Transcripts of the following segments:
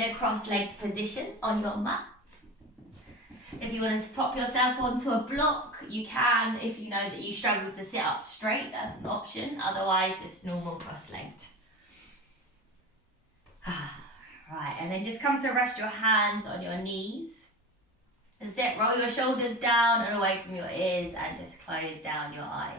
in a cross-legged position on your mat. If you want to prop yourself onto a block, you can. If you know that you struggle to sit up straight, that's an option. Otherwise, just normal cross-legged. Right, and then just come to rest your hands on your knees. That's it, roll your shoulders down and away from your ears and just close down your eyes.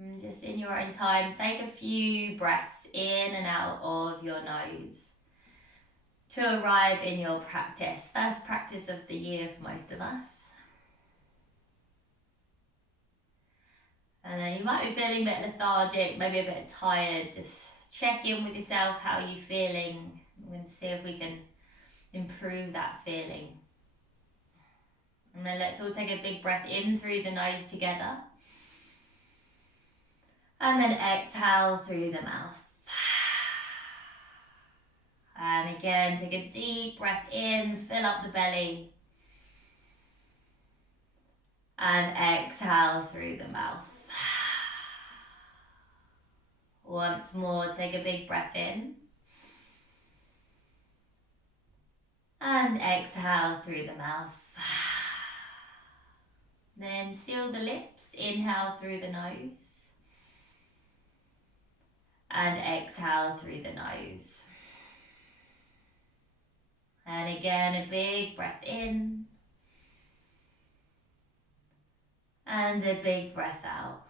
And just in your own time, take a few breaths in and out of your nose to arrive in your practice. First practice of the year for most of us. And then you might be feeling a bit lethargic, maybe a bit tired. Just check in with yourself, how are you feeling? We're going to see if we can improve that feeling. And then let's all take a big breath in through the nose together. And then exhale through the mouth. And again, take a deep breath in, fill up the belly. And exhale through the mouth. Once more, take a big breath in. And exhale through the mouth. Then seal the lips, inhale through the nose. And exhale through the nose. And again, a big breath in. And a big breath out.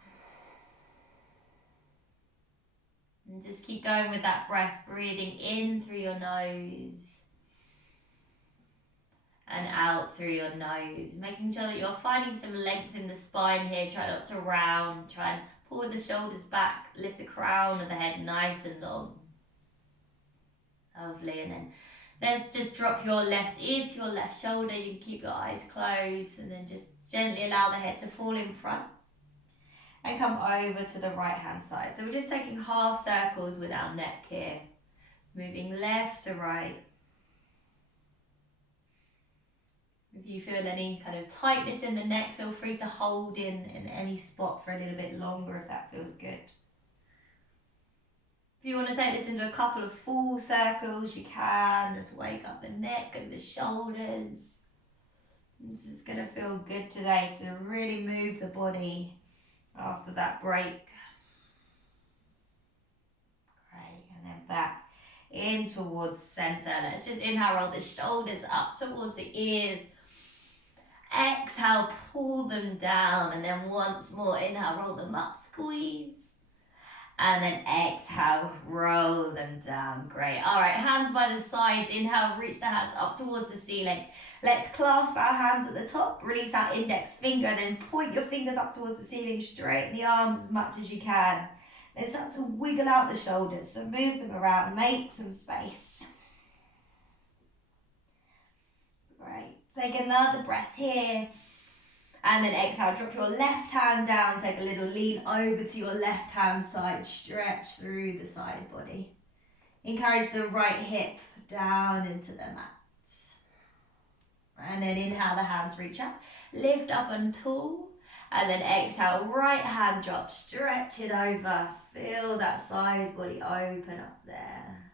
And just keep going with that breath, breathing in through your nose. And out through your nose. Making sure that you're finding some length in the spine here. Try not to round. Try and pull the shoulders back. Lift the crown of the head nice and long. Lovely. And then let's just drop your left ear to your left shoulder. You can keep your eyes closed. And then just gently allow the head to fall in front. And come over to the right hand side. So we're just taking half circles with our neck here. Moving left to right. If you feel any kind of tightness in the neck, feel free to hold in any spot for a little bit longer if that feels good. If you want to take this into a couple of full circles, you can. Just wake up the neck and the shoulders. This is going to feel good today to really move the body after that break. Great, and then back in towards center. Let's just inhale, roll the shoulders up towards the ears. Exhale, pull them down, and then once more, inhale, roll them up, squeeze. And then exhale, roll them down. Great. All right, hands by the sides. Inhale, reach the hands up towards the ceiling. Let's clasp our hands at the top, release our index finger, and then point your fingers up towards the ceiling, straighten the arms as much as you can. Then start to wiggle out the shoulders, so move them around, make some space. Great. Take another breath here. And then exhale, drop your left hand down, take a little lean over to your left hand side, stretch through the side body. Encourage the right hip down into the mat. And then inhale, the hands reach up, lift up and tall. And then exhale, right hand drop, stretch it over. Feel that side body open up there.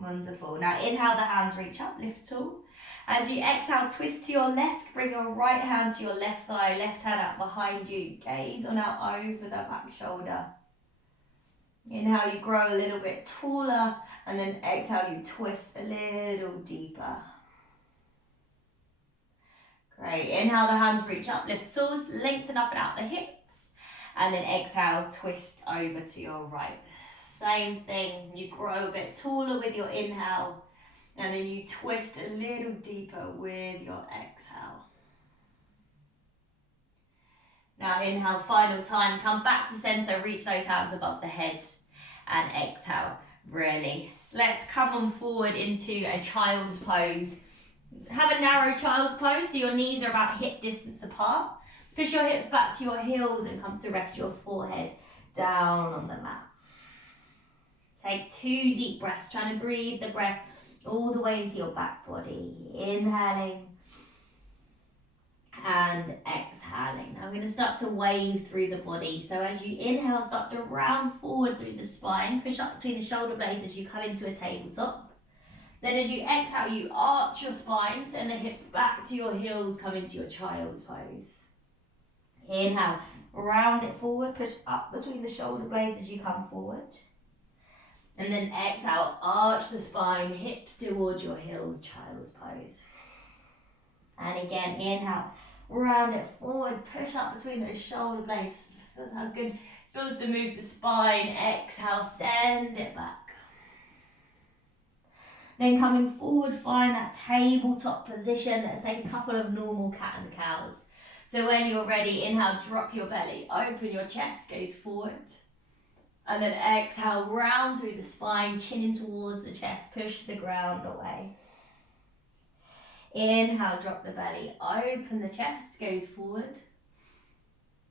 Wonderful. Now inhale, the hands reach up, lift tall. As you exhale, twist to your left, bring your right hand to your left thigh, left hand out behind you. Gaze on out over the back shoulder. Inhale, you grow a little bit taller, and then exhale, you twist a little deeper. Great. Inhale, the hands reach up, lift tall, lengthen up and out the hips. And then exhale, twist over to your right. Same thing, you grow a bit taller with your inhale, and then you twist a little deeper with your exhale. Now inhale, final time, come back to center, reach those hands above the head, and exhale, release. Let's come on forward into a child's pose. Have a narrow child's pose, so your knees are about hip distance apart. Push your hips back to your heels and come to rest your forehead down on the mat. Take 2 deep breaths, trying to breathe the breath all the way into your back body. Inhaling And exhaling. Now we're going to start to wave through the body. So as you inhale, start to round forward through the spine, push up between the shoulder blades as you come into a tabletop. Then as you exhale, you arch your spine, send the hips back to your heels, come into your child's pose. Inhale, round it forward, push up between the shoulder blades as you come forward. And then exhale, arch the spine, hips towards your heels, child's pose. And again, inhale, round it forward, push up between those shoulder blades. Feels how good it feels to move the spine. Exhale, send it back. Then coming forward, find that tabletop position. Let's take a couple of normal cat and cows. So when you're ready, inhale, drop your belly, open your chest, gaze forward. And then exhale, round through the spine, chin in towards the chest, push the ground away. Inhale, drop the belly, open the chest, gaze forward.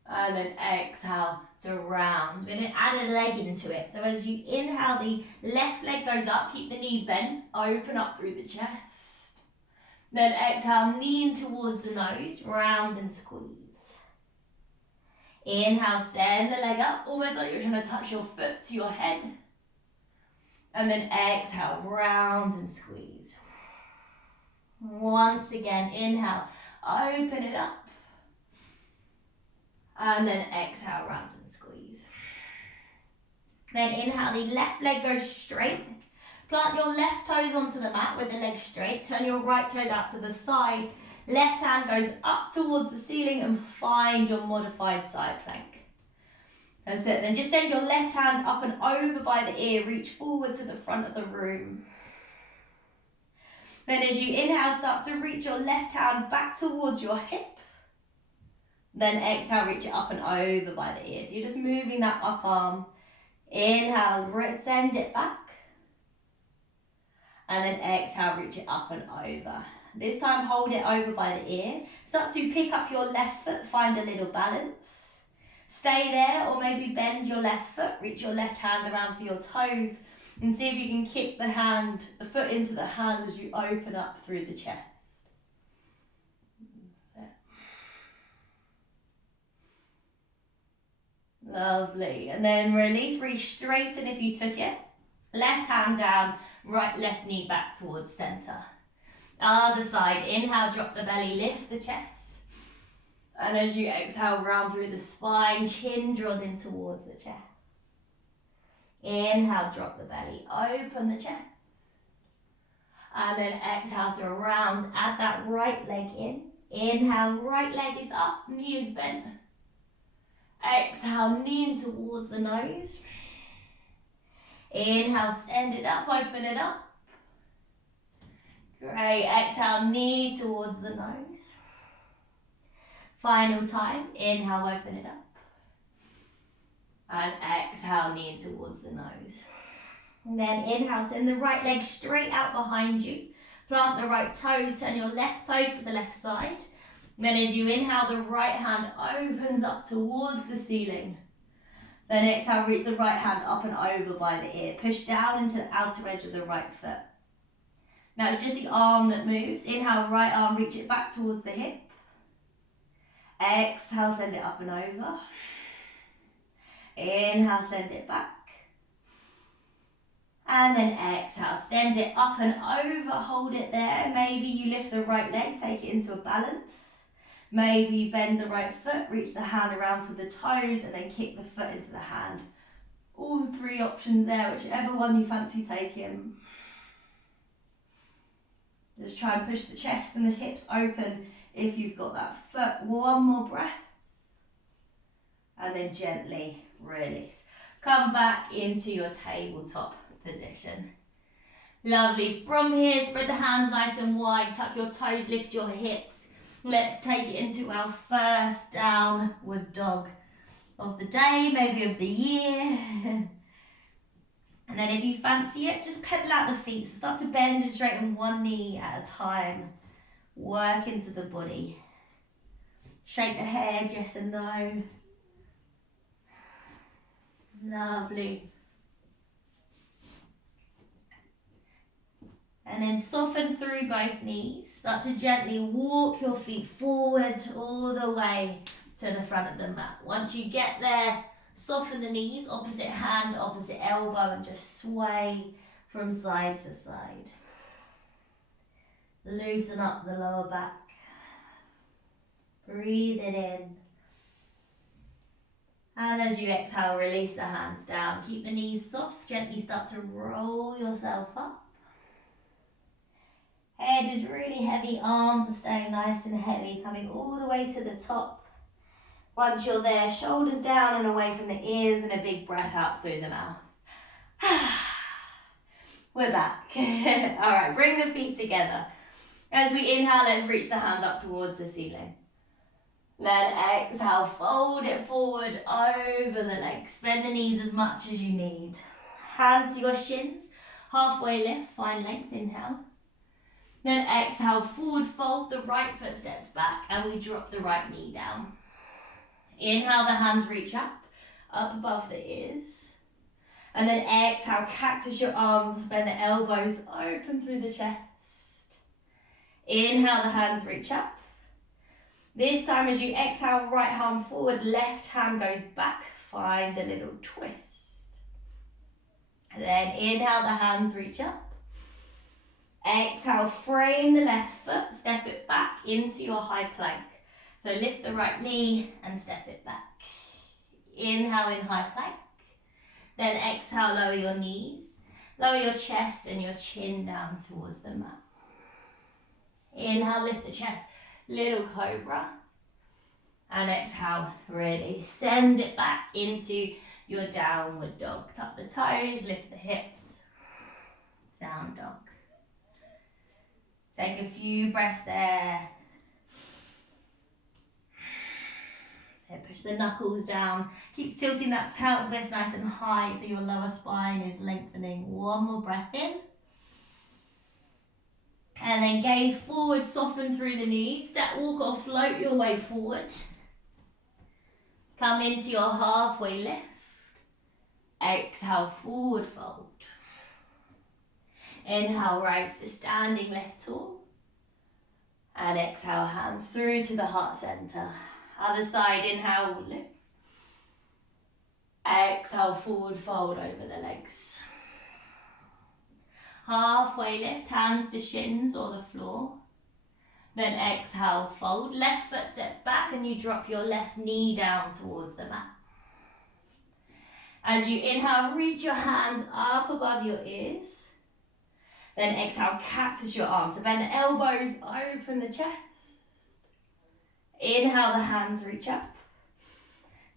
And then exhale to round. We're going to add a leg into it. So as you inhale, the left leg goes up, keep the knee bent, open up through the chest. Then exhale, knee in towards the nose, round and squeeze. Inhale, send the leg up, almost like you're trying to touch your foot to your head. And then exhale, round and squeeze. Once again, inhale, open it up. And then exhale, round and squeeze. Then inhale, the left leg goes straight. Plant your left toes onto the mat with the leg straight. Turn your right toes out to the side. Left hand goes up towards the ceiling and find your modified side plank. That's it. Then just send your left hand up and over by the ear. Reach forward to the front of the room. Then as you inhale, start to reach your left hand back towards your hip. Then exhale, reach it up and over by the ear. So you're just moving that up arm. Inhale, send it back. And then exhale, reach it up and over. This time, hold it over by the ear. Start to pick up your left foot, find a little balance. Stay there, or maybe bend your left foot, reach your left hand around for your toes, and see if you can kick the foot into the hand as you open up through the chest. Lovely. And then release, reach straighten if you took it. Left hand down, right left knee back towards center. Other side, inhale, drop the belly, lift the chest. And as you exhale, round through the spine, chin draws in towards the chest. Inhale, drop the belly, open the chest. And then exhale to round, add that right leg in. Inhale, right leg is up, knee is bent. Exhale, knee in towards the nose. Inhale, send it up, open it up. Great, exhale, knee towards the nose. Final time, inhale, open it up. And exhale, knee in towards the nose. And then inhale, send the right leg straight out behind you. Plant the right toes, turn your left toes to the left side. And then as you inhale, the right hand opens up towards the ceiling. Then exhale, reach the right hand up and over by the ear. Push down into the outer edge of the right foot. Now it's just the arm that moves. Inhale, right arm, reach it back towards the hip. Exhale, send it up and over. Inhale, send it back. And then exhale, send it up and over, hold it there. Maybe you lift the right leg, take it into a balance. Maybe you bend the right foot, reach the hand around for the toes, and then kick the foot into the hand. All three options there, whichever one you fancy taking. Just try and push the chest and the hips open if you've got that foot. One more breath. And then gently release. Come back into your tabletop position. Lovely. From here, spread the hands nice and wide. Tuck your toes, lift your hips. Let's take it into our first downward dog of the day, maybe of the year. And then if you fancy it, just pedal out the feet. So start to bend and straighten one knee at a time. Work into the body. Shake the head, yes and no. Lovely. And then soften through both knees. Start to gently walk your feet forward all the way to the front of the mat. Once you get there, soften the knees, opposite hand, opposite elbow, and just sway from side to side. Loosen up the lower back. Breathe it in. And as you exhale, release the hands down. Keep the knees soft. Gently start to roll yourself up. Head is really heavy. Arms are staying nice and heavy, coming all the way to the top. Once you're there, shoulders down and away from the ears, and a big breath out through the mouth. We're back. All right, bring the feet together. As we inhale, let's reach the hands up towards the ceiling. Then exhale, fold it forward over the legs. Bend the knees as much as you need. Hands to your shins, halfway lift, find length, inhale. Then exhale, forward fold, the right foot steps back, and we drop the right knee down. Inhale, the hands reach up above the ears. And then exhale, cactus your arms, bend the elbows, open through the chest. Inhale, the hands reach up. This time as you exhale, right arm forward, left hand goes back, find a little twist. And then inhale, the hands reach up. Exhale, frame the left foot, step it back into your high plank. So lift the right knee and step it back. Inhale in high plank. Then exhale, lower your knees, lower your chest and your chin down towards the mat. Inhale, lift the chest, little cobra. And exhale, really send it back into your downward dog. Tuck the toes, lift the hips, down dog. Take a few breaths there. So push the knuckles down. Keep tilting that pelvis nice and high so your lower spine is lengthening. One more breath in. And then gaze forward, soften through the knees. Step, walk or float your way forward. Come into your halfway lift. Exhale, forward fold. Inhale, rise to standing left tall. And exhale, hands through to the heart center. Other side, inhale, lift. Exhale, forward fold over the legs. Halfway lift, hands to shins or the floor. Then exhale, fold. Left foot steps back and you drop your left knee down towards the mat. As you inhale, reach your hands up above your ears. Then exhale, cactus your arms. So bend the elbows, open the chest. Inhale, the hands reach up.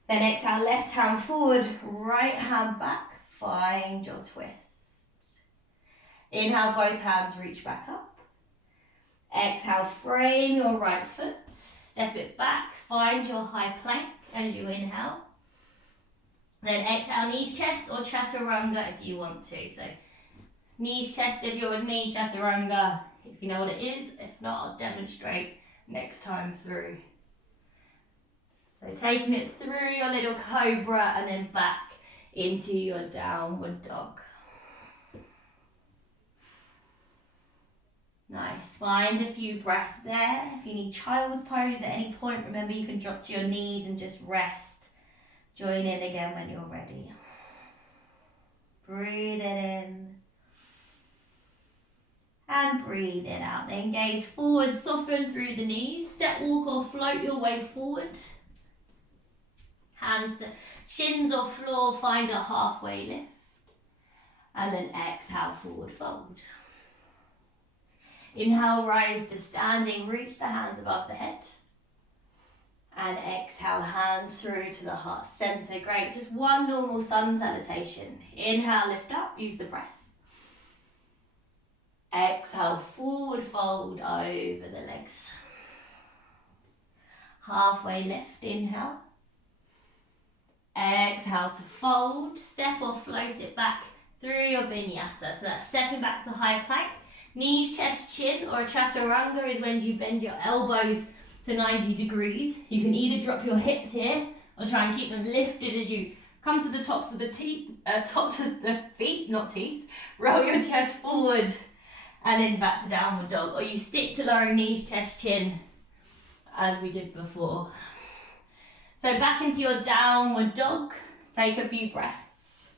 Then exhale, left hand forward, right hand back. Find your twist. Inhale, both hands reach back up. Exhale, frame your right foot. Step it back. Find your high plank as you inhale. Then exhale, knees, chest or chaturanga if you want to. So knees, chest if you're with me, chaturanga if you know what it is. If not, I'll demonstrate next time through. So taking it through your little cobra and then back into your downward dog. Nice, find a few breaths there. If you need child's pose at any point, remember you can drop to your knees and just rest. Join in again when you're ready. Breathe it in. And breathe it out. Then gaze forward, soften through the knees. Step, walk or float your way forward. Hands to shins or floor, find a halfway lift. And then exhale, forward fold. Inhale, rise to standing, reach the hands above the head. And exhale, hands through to the heart center. Great, just one normal sun salutation. Inhale, lift up, use the breath. Exhale, forward fold over the legs. Halfway lift, inhale. Exhale to fold, step or float it back through your vinyasa. So that's stepping back to high plank. Knees, chest, chin, or a chaturanga is when you bend your elbows to 90 degrees. You can either drop your hips here or try and keep them lifted as you come to the tops of the feet, not teeth. Roll your chest forward and then back to downward dog, or you stick to lowering knees, chest, chin, as we did before. So back into your downward dog, take a few breaths.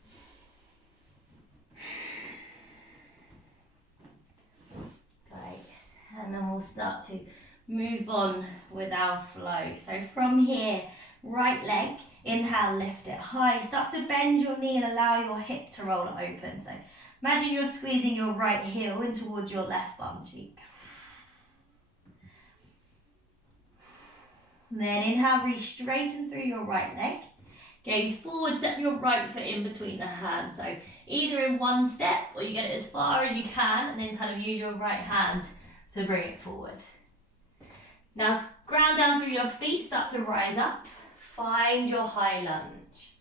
Great, and then we'll start to move on with our flow. So from here, right leg, inhale, lift it high. Start to bend your knee and allow your hip to roll open. So imagine you're squeezing your right heel in towards your left bum cheek. Then inhale, reach straighten through your right leg. Gaze forward, step your right foot in between the hands. So either in one step or you get it as far as you can and then kind of use your right hand to bring it forward. Now ground down through your feet, start to rise up. Find your high lunge.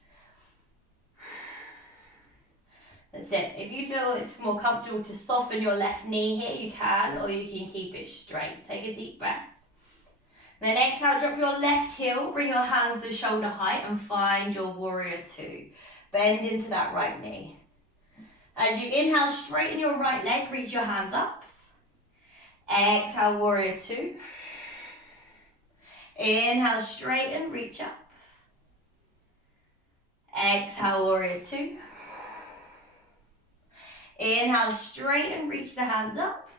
That's it. If you feel it's more comfortable to soften your left knee here, you can, or you can keep it straight. Take a deep breath. Then exhale, drop your left heel, bring your hands to shoulder height and find your warrior two. Bend into that right knee. As you inhale, straighten your right leg, reach your hands up. Exhale, warrior two. Inhale, straighten, reach up. Exhale, warrior two. Inhale, straighten, reach the hands up.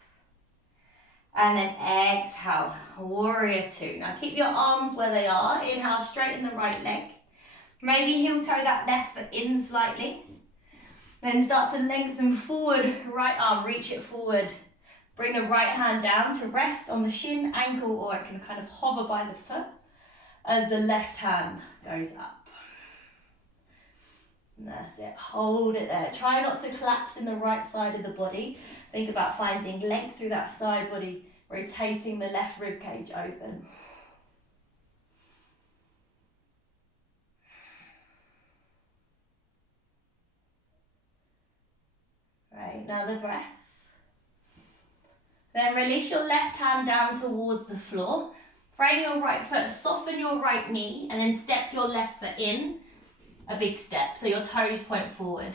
And then exhale, warrior two. Now keep your arms where they are. Inhale, straighten the right leg. Maybe heel toe that left foot in slightly. Then start to lengthen forward, right arm, reach it forward. Bring the right hand down to rest on the shin, ankle, or it can kind of hover by the foot as the left hand goes up. And that's it, hold it there. Try not to collapse in the right side of the body. Think about finding length through that side body, rotating the left rib cage open. Right, another breath. Then release your left hand down towards the floor. Frame your right foot, soften your right knee, and then step your left foot in. A big step, so your toes point forward.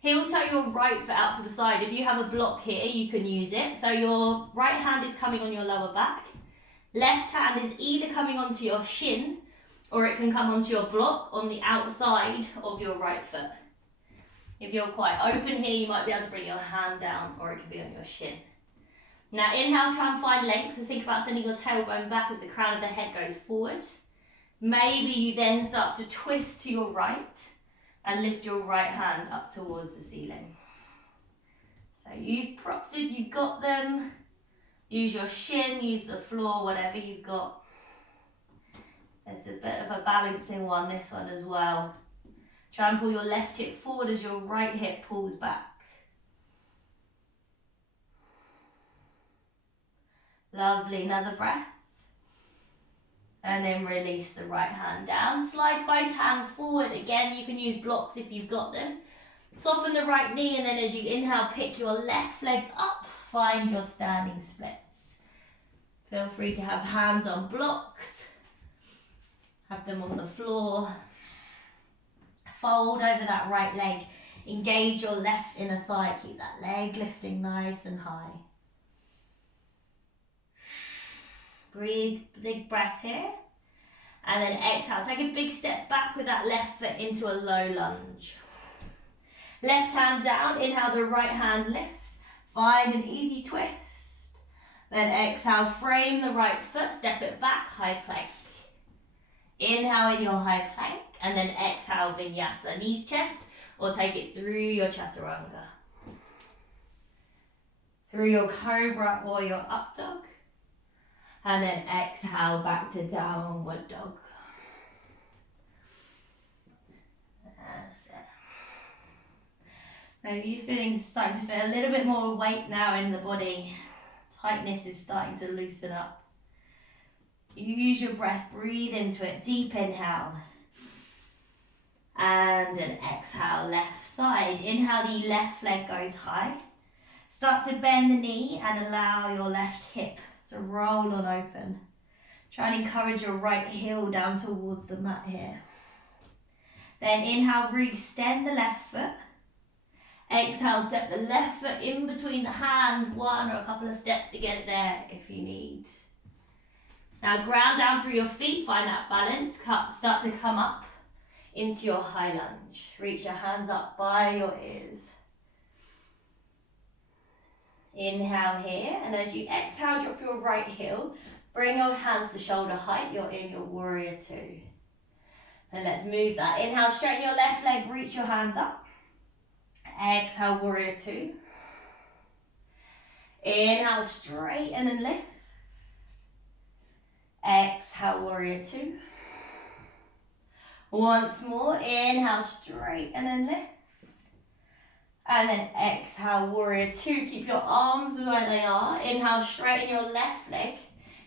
Heel toe your right foot out to the side. If you have a block here, you can use it. So your right hand is coming on your lower back. Left hand is either coming onto your shin, or it can come onto your block on the outside of your right foot. If you're quite open here, you might be able to bring your hand down, or it could be on your shin. Now inhale, try and find length. So think about sending your tailbone back as the crown of the head goes forward. Maybe you then start to twist to your right and lift your right hand up towards the ceiling. So use props if you've got them. Use your shin, use the floor, whatever you've got. There's a bit of a balancing one, this one as well. Try and pull your left hip forward as your right hip pulls back. Lovely, another breath. And then release the right hand down. Slide both hands forward. Again, you can use blocks if you've got them. Soften the right knee, and then as you inhale, pick your left leg up. Find your standing splits. Feel free to have hands on blocks. Have them on the floor. Fold over that right leg. Engage your left inner thigh. Keep that leg lifting nice and high. Breathe, big breath here. And then exhale. Take a big step back with that left foot into a low lunge. Left hand down. Inhale, the right hand lifts. Find an easy twist. Then exhale, frame the right foot. Step it back, high plank. Inhale in your high plank. And then exhale, Vinyasa. Knees, chest, or take it through your chaturanga. Through your cobra or your up dog. And then exhale back to downward dog. That's it. Maybe you're starting to feel a little bit more weight now in the body. Tightness is starting to loosen up. Use your breath, breathe into it. Deep inhale. And an exhale, left side. Inhale, the left leg goes high. Start to bend the knee and allow your left hip to roll on open. Try and encourage your right heel down towards the mat here. Then inhale, re-extend the left foot. Exhale, step the left foot in between the hand, one or a couple of steps to get it there if you need. Now ground down through your feet, find that balance, start to come up into your high lunge. Reach your hands up by your ears. Inhale here, and as you exhale, drop your right heel, bring your hands to shoulder height, you're in your warrior two. And let's move that. Inhale, straighten your left leg, reach your hands up. Exhale, warrior two. Inhale, straighten and lift. Exhale, warrior two. Once more, inhale, straighten and lift. And then exhale, warrior two. Keep your arms where they are. Inhale, straighten your left leg.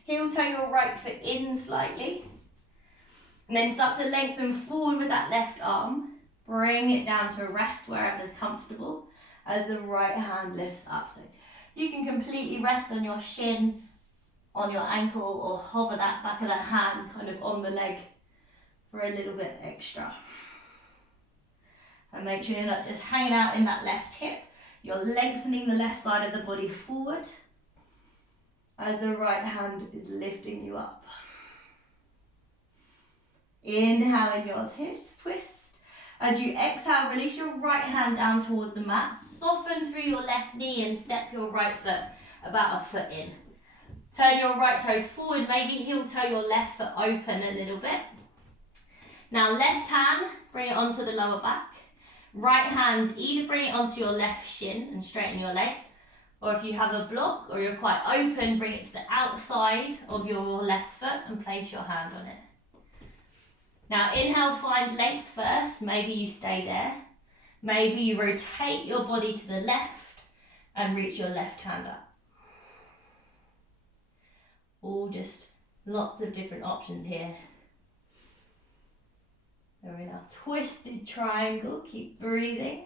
Heel toe your right foot in slightly. And then start to lengthen forward with that left arm. Bring it down to rest wherever's comfortable as the right hand lifts up. So you can completely rest on your shin, on your ankle, or hover that back of the hand kind of on the leg for a little bit extra. And make sure you're not just hanging out in that left hip. You're lengthening the left side of the body forward as the right hand is lifting you up. Inhale in your hips, twist. As you exhale, release your right hand down towards the mat. Soften through your left knee and step your right foot about a foot in. Turn your right toes forward, maybe heel toe your left foot open a little bit. Now left hand, bring it onto the lower back. Right hand, either bring it onto your left shin and straighten your leg, or if you have a block or you're quite open, bring it to the outside of your left foot and place your hand on it. Now inhale, find length first, maybe you stay there. Maybe you rotate your body to the left and reach your left hand up. All just lots of different options here. We're in our twisted triangle, keep breathing.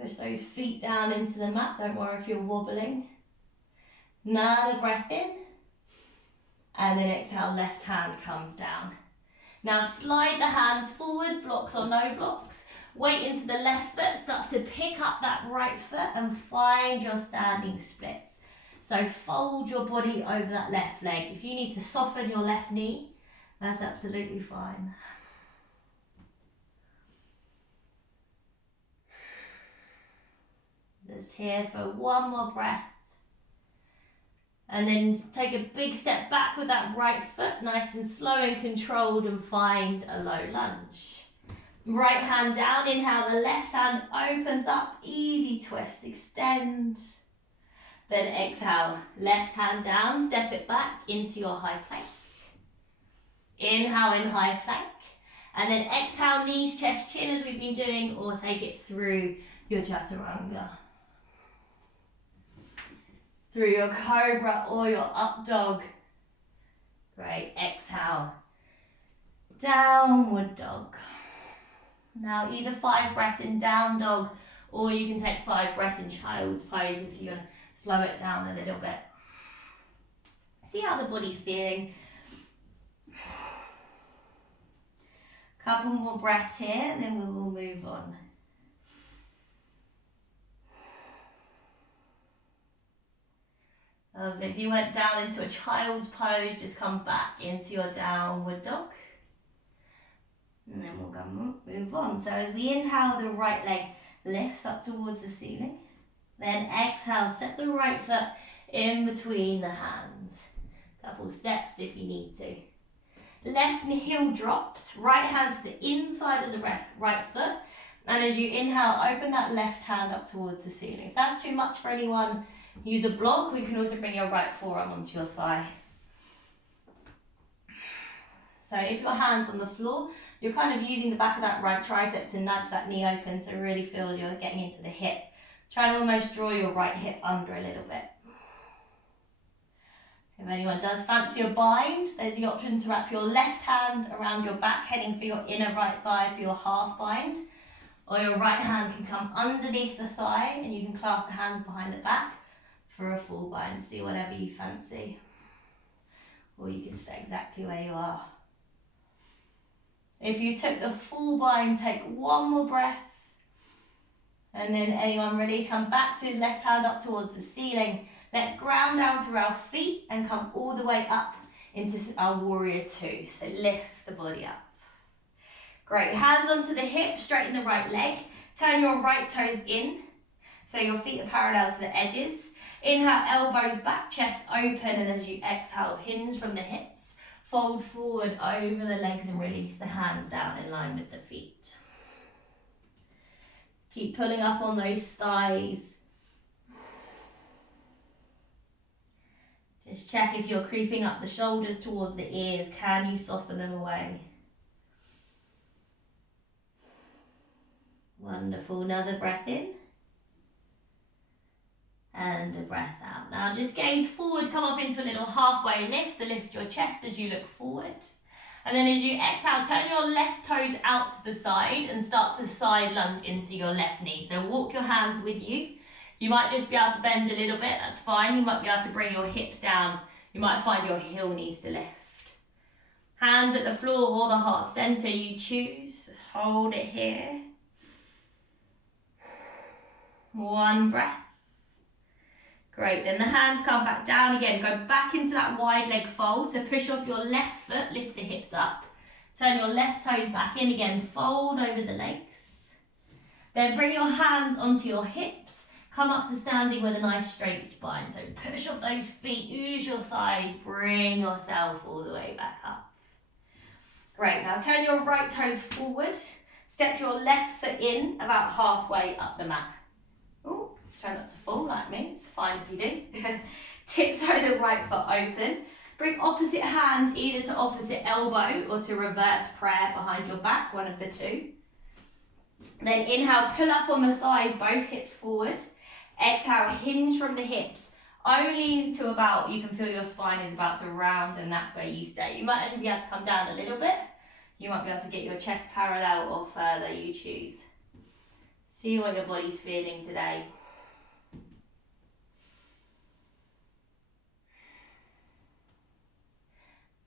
Push those feet down into the mat, don't worry if you're wobbling. Another breath in. And then exhale, left hand comes down. Now slide the hands forward, blocks or no blocks. Weight into the left foot, start to pick up that right foot and find your standing splits. So fold your body over that left leg. If you need to soften your left knee, that's absolutely fine. Just here for one more breath. And then take a big step back with that right foot, nice and slow and controlled, and find a low lunge. Right hand down, inhale, the left hand opens up, easy twist, extend. Then exhale, left hand down, step it back into your high plank. Inhale in high plank. And then exhale, knees, chest, chin as we've been doing, or take it through your chaturanga. Through your cobra or your up dog. Great, exhale. Downward dog. Now either 5 breaths in down dog, or you can take 5 breaths in child's pose if you're going to slow it down a little bit. See how the body's feeling. Couple more breaths here, and then we will move on. If you went down into a child's pose, just come back into your downward dog. And then we'll move on. So as we inhale, the right leg lifts up towards the ceiling. Then exhale, step the right foot in between the hands. Couple steps if you need to. Left heel drops, right hand to the inside of the right foot. And as you inhale, open that left hand up towards the ceiling. If that's too much for anyone, use a block, or you can also bring your right forearm onto your thigh. So if your hand's on the floor, you're kind of using the back of that right tricep to nudge that knee open, so really feel you're getting into the hip. Try and almost draw your right hip under a little bit. If anyone does fancy a bind, there's the option to wrap your left hand around your back, heading for your inner right thigh for your half bind. Or your right hand can come underneath the thigh and you can clasp the hands behind the back for a full bind. See whatever you fancy. Or you can stay exactly where you are. If you took the full bind, take one more breath. And then anyone release, come back to the left hand up towards the ceiling. Let's ground down through our feet and come all the way up into our warrior two. So lift the body up. Great, hands onto the hip, straighten the right leg. Turn your right toes in, so your feet are parallel to the edges. Inhale, elbows back, chest open, and as you exhale, hinge from the hips. Fold forward over the legs and release the hands down in line with the feet. Keep pulling up on those thighs. Just check if you're creeping up the shoulders towards the ears. Can you soften them away? Wonderful. Another breath in. And a breath out. Now just gaze forward, come up into a little halfway lift. So lift your chest as you look forward. And then as you exhale, turn your left toes out to the side and start to side lunge into your left knee. So walk your hands with you. You might just be able to bend a little bit, that's fine. You might be able to bring your hips down. You might find your heel needs to lift. Hands at the floor or the heart center, you choose. Just hold it here. One breath. Great, then the hands come back down again. Go back into that wide leg fold. So push off your left foot, lift the hips up. Turn your left toes back in again, fold over the legs. Then bring your hands onto your hips. Come up to standing with a nice straight spine. So push off those feet, use your thighs, bring yourself all the way back up. Great, now turn your right toes forward. Step your left foot in about halfway up the mat. Ooh, try not to fall like me, it's fine if you do. Tiptoe the right foot open. Bring opposite hand either to opposite elbow or to reverse prayer behind your back, one of the two. Then inhale, pull up on the thighs, both hips forward. Exhale, hinge from the hips, only to about, you can feel your spine is about to round and that's where you stay. You might only be able to come down a little bit. You might be able to get your chest parallel or further, you choose. See what your body's feeling today.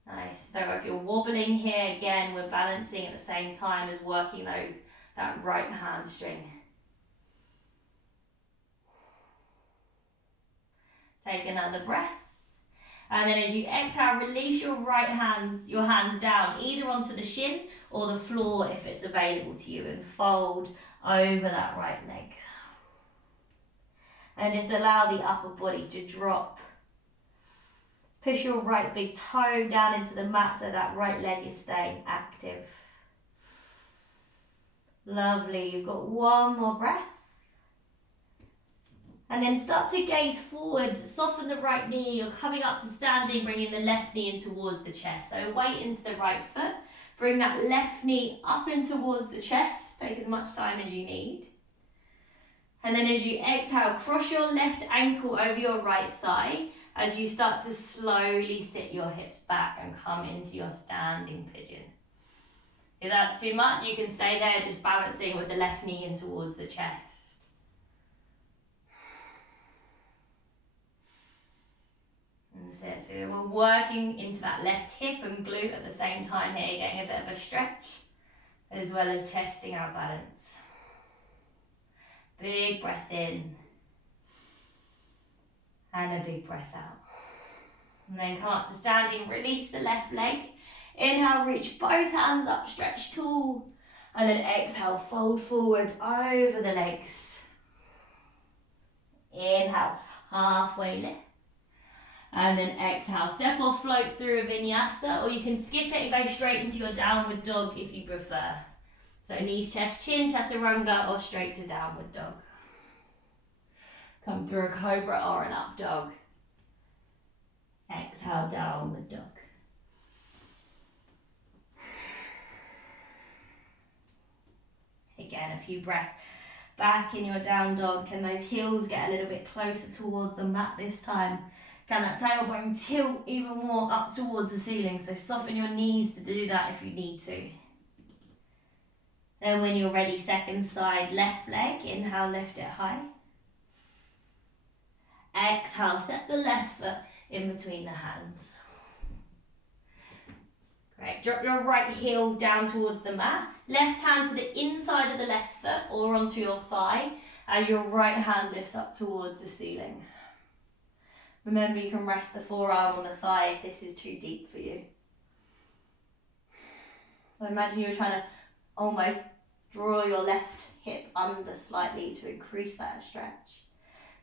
Nice, so if you're wobbling here, again, we're balancing at the same time as working that right hamstring. Take another breath. And then as you exhale, release your hands down, either onto the shin or the floor if it's available to you, and fold over that right leg. And just allow the upper body to drop. Push your right big toe down into the mat so that right leg is staying active. Lovely, you've got one more breath. And then start to gaze forward, soften the right knee, you're coming up to standing, bringing the left knee in towards the chest. So weight into the right foot, bring that left knee up in towards the chest, take as much time as you need. And then as you exhale, cross your left ankle over your right thigh as you start to slowly sit your hips back and come into your standing pigeon. If that's too much, you can stay there just balancing with the left knee in towards the chest. So we're working into that left hip and glute at the same time here, getting a bit of a stretch, as well as testing our balance. Big breath in, and a big breath out. And then come up to standing, release the left leg. Inhale, reach both hands up, stretch tall. And then exhale, fold forward over the legs. Inhale, halfway lift. And then exhale, step or float through a vinyasa, or you can skip it and go straight into your downward dog if you prefer. So knees, chest, chin, chaturanga, or straight to downward dog. Come through a cobra or an up dog. Exhale, downward dog. Again, a few breaths back in your down dog. Can those heels get a little bit closer towards the mat this time? Can that tailbone tilt even more up towards the ceiling? So soften your knees to do that if you need to. Then when you're ready, second side, left leg. Inhale, lift it high. Exhale, step the left foot in between the hands. Great. Drop your right heel down towards the mat. Left hand to the inside of the left foot or onto your thigh as your right hand lifts up towards the ceiling. Remember, you can rest the forearm on the thigh if this is too deep for you. So imagine you're trying to almost draw your left hip under slightly to increase that stretch.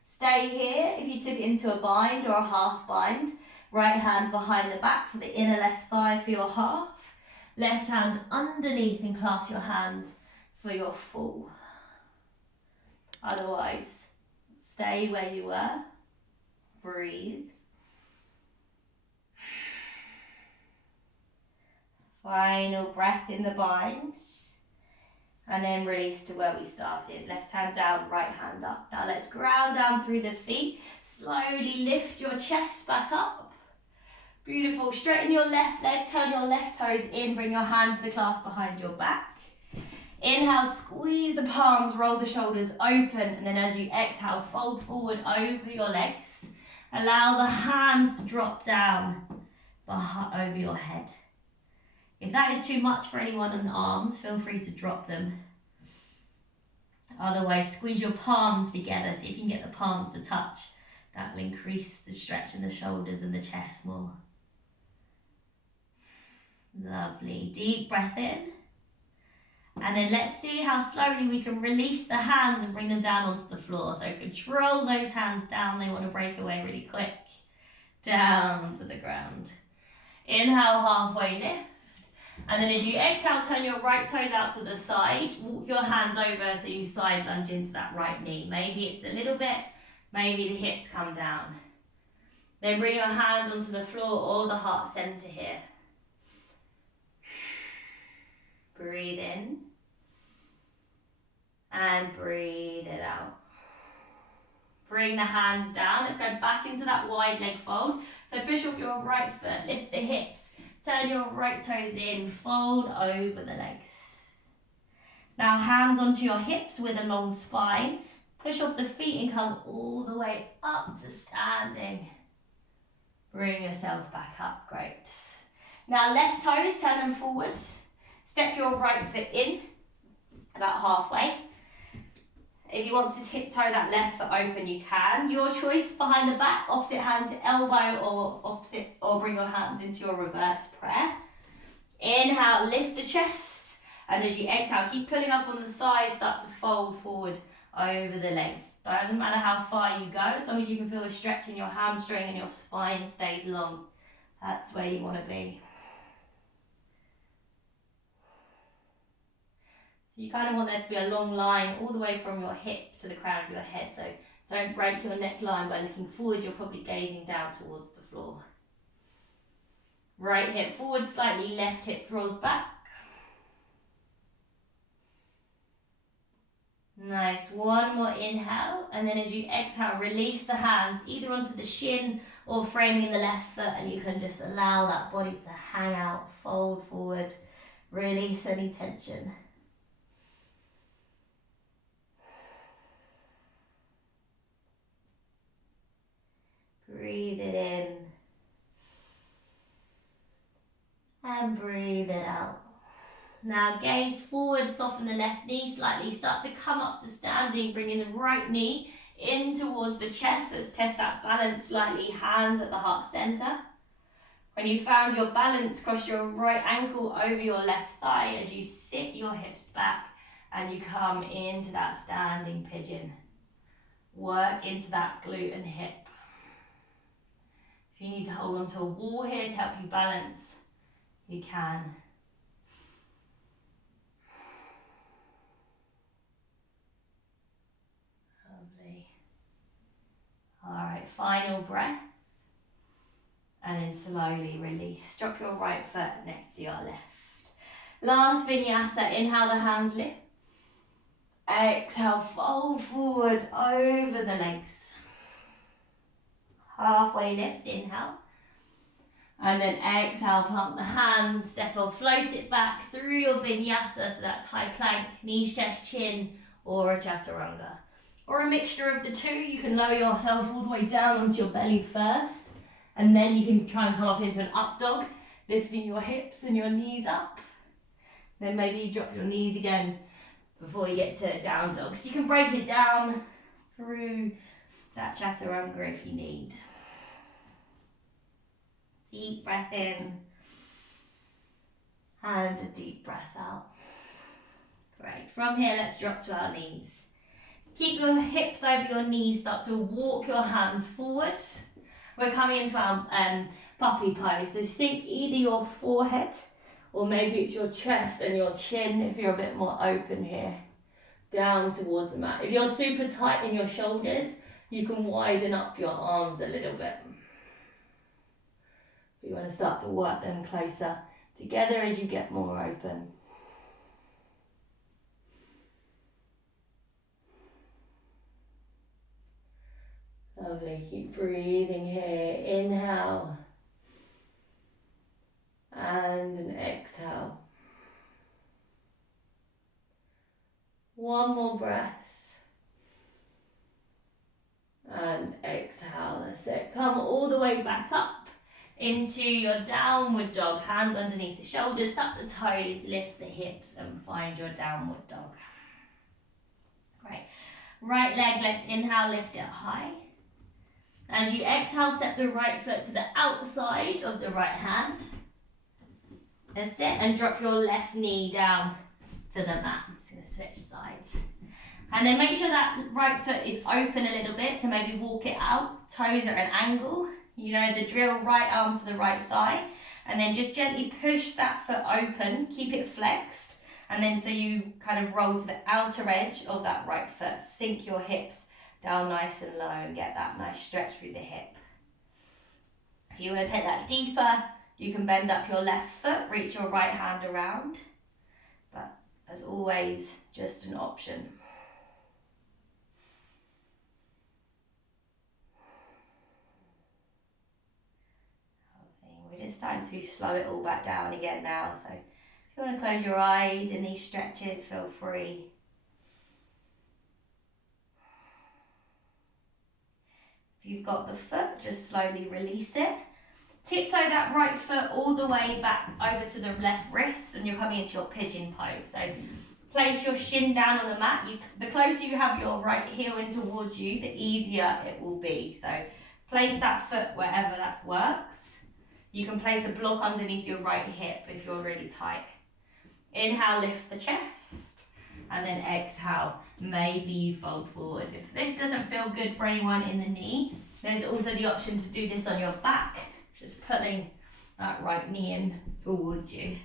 Stay here. If you took it into a bind or a half bind, right hand behind the back for the inner left thigh for your half. Left hand underneath and clasp your hands for your full. Otherwise, stay where you were. Breathe. Final breath in the bind. And then release to where we started. Left hand down, right hand up. Now let's ground down through the feet. Slowly lift your chest back up. Beautiful. Straighten your left leg, turn your left toes in, bring your hands to the clasp behind your back. Inhale, squeeze the palms, roll the shoulders open, and then as you exhale, fold forward, open your legs. Allow the hands to drop down over your head. If that is too much for anyone in the arms, feel free to drop them. Otherwise, squeeze your palms together so you can get the palms to touch. That will increase the stretch in the shoulders and the chest more. Lovely. Deep breath in. And then let's see how slowly we can release the hands and bring them down onto the floor. So control those hands down. They want to break away really quick. Down to the ground. Inhale, halfway lift. And then as you exhale, turn your right toes out to the side. Walk your hands over so you side lunge into that right knee. Maybe it's a little bit, maybe the hips come down. Then bring your hands onto the floor or the heart center here. Breathe in. And breathe it out. Bring the hands down. Let's go back into that wide leg fold. So push off your right foot, lift the hips. Turn your right toes in, fold over the legs. Now hands onto your hips with a long spine. Push off the feet and come all the way up to standing. Bring yourself back up, great. Now left toes, turn them forward. Step your right foot in, about halfway. If you want to tiptoe that left foot open, you can. Your choice, behind the back, opposite hand to elbow or bring your hands into your reverse prayer. Inhale, lift the chest. And as you exhale, keep pulling up on the thighs, start to fold forward over the legs. Doesn't matter how far you go, as long as you can feel a stretch in your hamstring and your spine stays long. That's where you want to be. So you kind of want there to be a long line all the way from your hip to the crown of your head. So don't break your neckline by looking forward. You're probably gazing down towards the floor. Right hip forward slightly, left hip draws back. Nice. One more inhale. And then as you exhale, release the hands either onto the shin or framing the left foot. And you can just allow that body to hang out, fold forward, release any tension. Breathe it in and breathe it out. Now gaze forward, soften the left knee slightly, start to come up to standing, bringing the right knee in towards the chest. Let's test that balance slightly, hands at the heart center. When you found your balance, cross your right ankle over your left thigh as you sit your hips back and you come into that standing pigeon. Work into that glute and hip. If you need to hold on to a wall here to help you balance, you can. Lovely. All right, final breath. And then slowly release. Drop your right foot next to your left. Last vinyasa, inhale the hands lift. Exhale, fold forward over the legs. Halfway lift, inhale. And then exhale, plant the hands, step or float it back through your vinyasa. So that's high plank, knees, chest, chin, or a chaturanga. Or a mixture of the two. You can lower yourself all the way down onto your belly first. And then you can try and come up into an up dog. lifting your hips and your knees up. Then maybe you drop your knees again before you get to down dog. So you can break it down through that chaturanga if you need. Deep breath in and a deep breath out. Great. From here, let's drop to our knees. Keep your hips over your knees, start to walk your hands forward. We're coming into our puppy pose, so sink either your forehead or maybe it's your chest and your chin if you're a bit more open here, down towards the mat. If you're super tight in your shoulders, you can widen up your arms a little bit. You want to start to work them closer together as you get more open. Lovely, keep breathing here. Inhale and an exhale. One more breath and exhale. That's it. Come all the way back up into your downward dog. Hands underneath the shoulders, tuck the toes, lift the hips and find your downward dog. Great. Right leg, let's inhale, lift it high. As you exhale, step the right foot to the outside of the right hand. That's it, and drop your left knee down to the mat. I'm just going to switch sides. And then make sure that right foot is open a little bit, so maybe walk it out. Toes are at an angle. You know the drill, right arm to the right thigh. And then just gently push that foot open, keep it flexed. And then so you kind of roll to the outer edge of that right foot. Sink your hips down nice and low and get that nice stretch through the hip. If you want to take that deeper, you can bend up your left foot, reach your right hand around. But as always, just an option. We're just starting to slow it all back down again now. So if you want to close your eyes in these stretches, feel free. If you've got the foot, just slowly release it. Tiptoe that right foot all the way back over to the left wrist and you're coming into your pigeon pose. So place your shin down on the mat. The closer you have your right heel in towards you, the easier it will be. So place that foot wherever that works. You can place a block underneath your right hip if you're really tight. Inhale, lift the chest. And then exhale, maybe you fold forward. If this doesn't feel good for anyone in the knee, there's also the option to do this on your back, just pulling that right knee in towards you.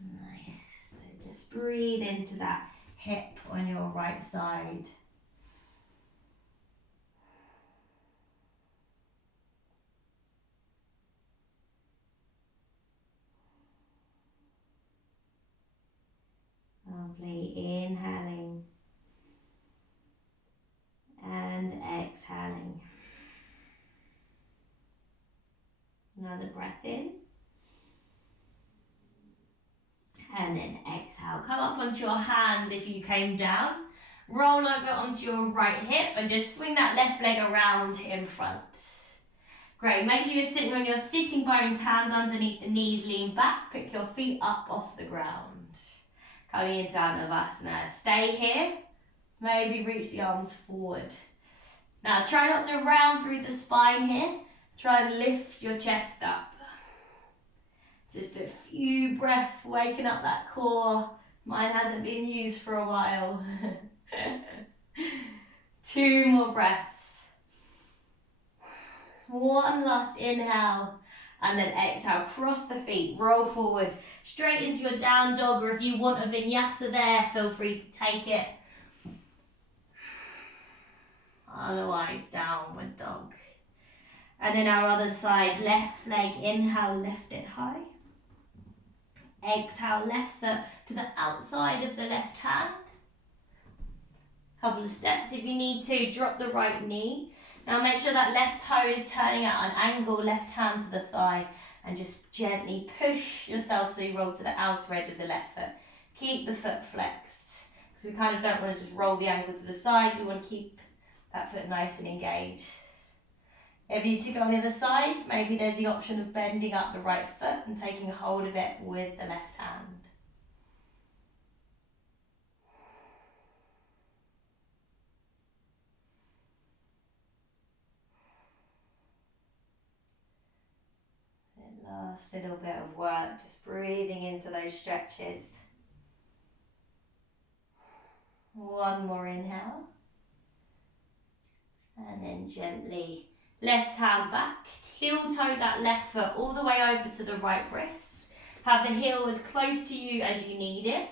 Nice. So just breathe into that hip on your right side. Lovely, inhaling and exhaling. Another breath in and then exhale. Come up onto your hands if you came down. Roll over onto your right hip and just swing that left leg around in front. Great, make sure you're sitting on your sitting bones, hands underneath the knees, lean back, pick your feet up off the ground. Coming into Navasana. Stay here, maybe reach the arms forward. Now try not to round through the spine here, try and lift your chest up. Just a few breaths, waking up that core. Mine hasn't been used for a while. 2 more breaths. One last inhale. And then exhale, cross the feet, roll forward, straight into your down dog, or if you want a vinyasa there, feel free to take it. Otherwise, downward dog. And then our other side, left leg, inhale, lift it high. Exhale, left foot to the outside of the left hand. Couple of steps if you need to, drop the right knee. Now make sure that left toe is turning at an angle, left hand to the thigh, and just gently push yourself so you roll to the outer edge of the left foot. Keep the foot flexed, because So we kind of don't want to just roll the ankle to the side, we want to keep that foot nice and engaged. If you to go on the other side, maybe there's the option of bending up the right foot and taking hold of it with the left hand. Last little bit of work, just breathing into those stretches. One more inhale. And then gently left hand back, heel toe that left foot all the way over to the right wrist. Have the heel as close to you as you need it.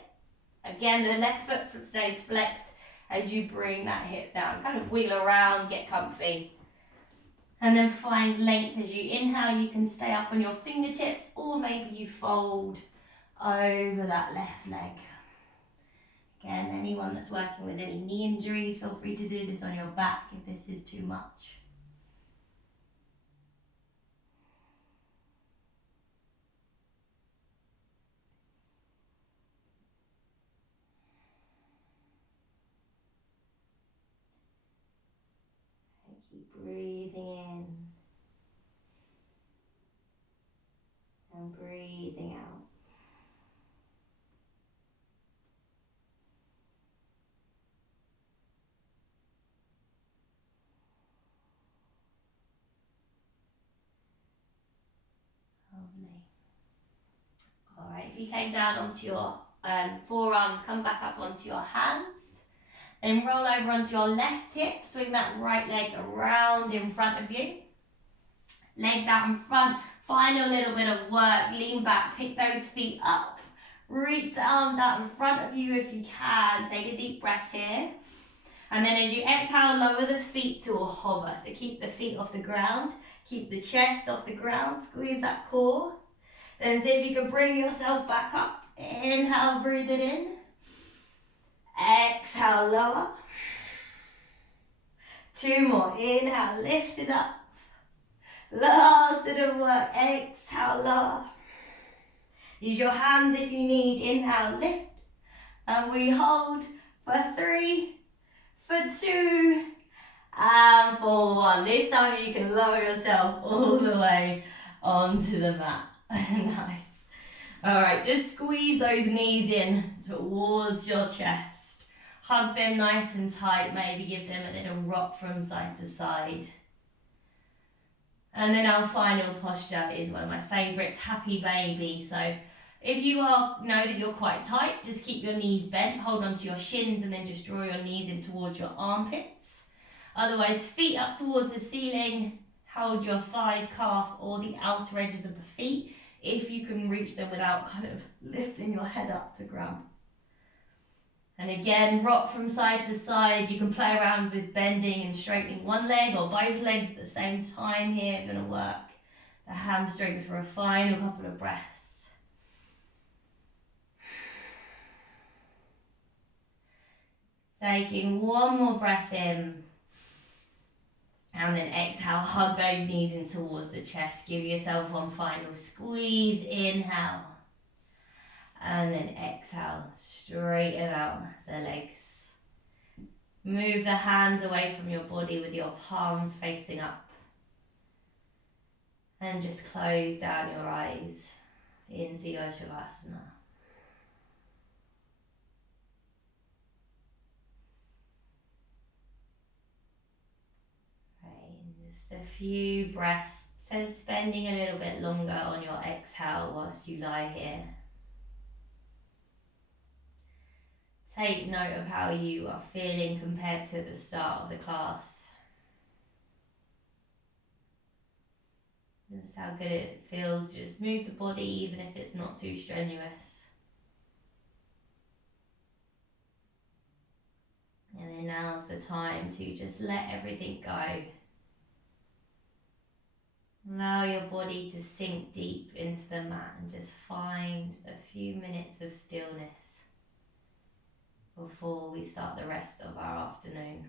Again, the left foot stays flexed as you bring that hip down. Kind of wheel around, get comfy. And then find length as you inhale. You can stay up on your fingertips, or maybe you fold over that left leg. Again, anyone that's working with any knee injuries, feel free to do this on your back if this is too much. And keep breathing in and breathing out. Lovely. All right, if you came down onto your forearms, come back up onto your hands. Then roll over onto your left hip, swing that right leg around in front of you. Legs out in front, find a little bit of work, lean back, pick those feet up. Reach the arms out in front of you if you can. Take a deep breath here. And then as you exhale, lower the feet to a hover. So keep the feet off the ground, keep the chest off the ground, squeeze that core. Then see if you can bring yourself back up. Inhale, breathe it in. Exhale, lower. Two more. Inhale, lift it up. Last bit of work. Exhale, lower. Use your hands if you need. Inhale, lift. And we hold for 3, for 2, and for 1. This time you can lower yourself all the way onto the mat. Nice. All right, just squeeze those knees in towards your chest. Hug them nice and tight. Maybe give them a little rock from side to side. And then our final posture is one of my favourites, happy baby. So if you know that you're quite tight, just keep your knees bent, hold onto your shins and then just draw your knees in towards your armpits. Otherwise, feet up towards the ceiling, hold your thighs, calves or the outer edges of the feet if you can reach them without kind of lifting your head up to grab. And again, rock from side to side. You can play around with bending and straightening one leg or both legs at the same time here. You're going to work the hamstrings for a final couple of breaths. Taking one more breath in. And then exhale, hug those knees in towards the chest. Give yourself one final squeeze. Inhale. And then exhale, straighten out the legs. Move the hands away from your body with your palms facing up. And just close down your eyes into your Shavasana. Right, just a few breaths. So spending a little bit longer on your exhale whilst you lie here. Take note of how you are feeling compared to the start of the class. Just how good it feels. Just move the body even if it's not too strenuous. And then now's the time to just let everything go. Allow your body to sink deep into the mat and just find a few minutes of stillness before we start the rest of our afternoon.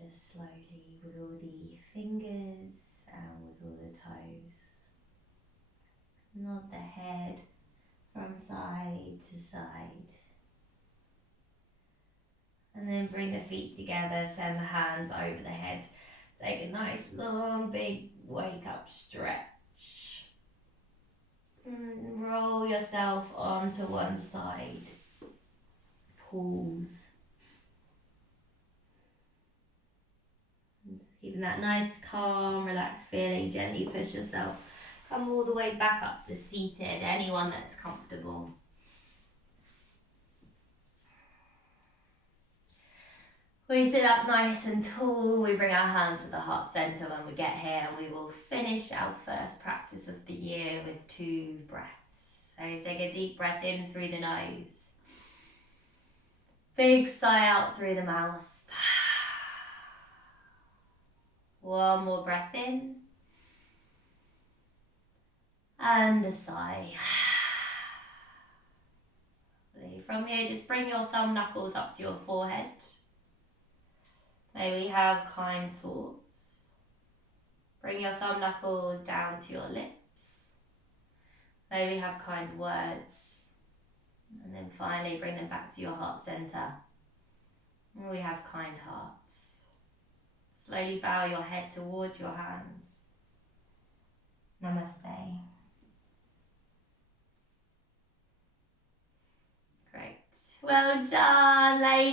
Just slowly wiggle the fingers and wiggle the toes. Nod the head from side to side. And then bring the feet together, send the hands over the head. Take a nice long big wake up stretch. And roll yourself onto one side. Pause. And just keeping that nice, calm, relaxed feeling. Gently push yourself. Come all the way back up to seated. Anyone that's comfortable. We sit up nice and tall. We bring our hands to the heart center when we get here, and we will finish our first practice of the year with 2 breaths. So take a deep breath in through the nose. Big sigh out through the mouth. One more breath in. And a sigh. From here, just bring your thumb knuckles up to your forehead. May we have kind thoughts. Bring your thumb knuckles down to your lips. May we have kind words. And then finally bring them back to your heart center. And we have kind hearts. Slowly bow your head towards your hands. Namaste. Great. Well done, ladies.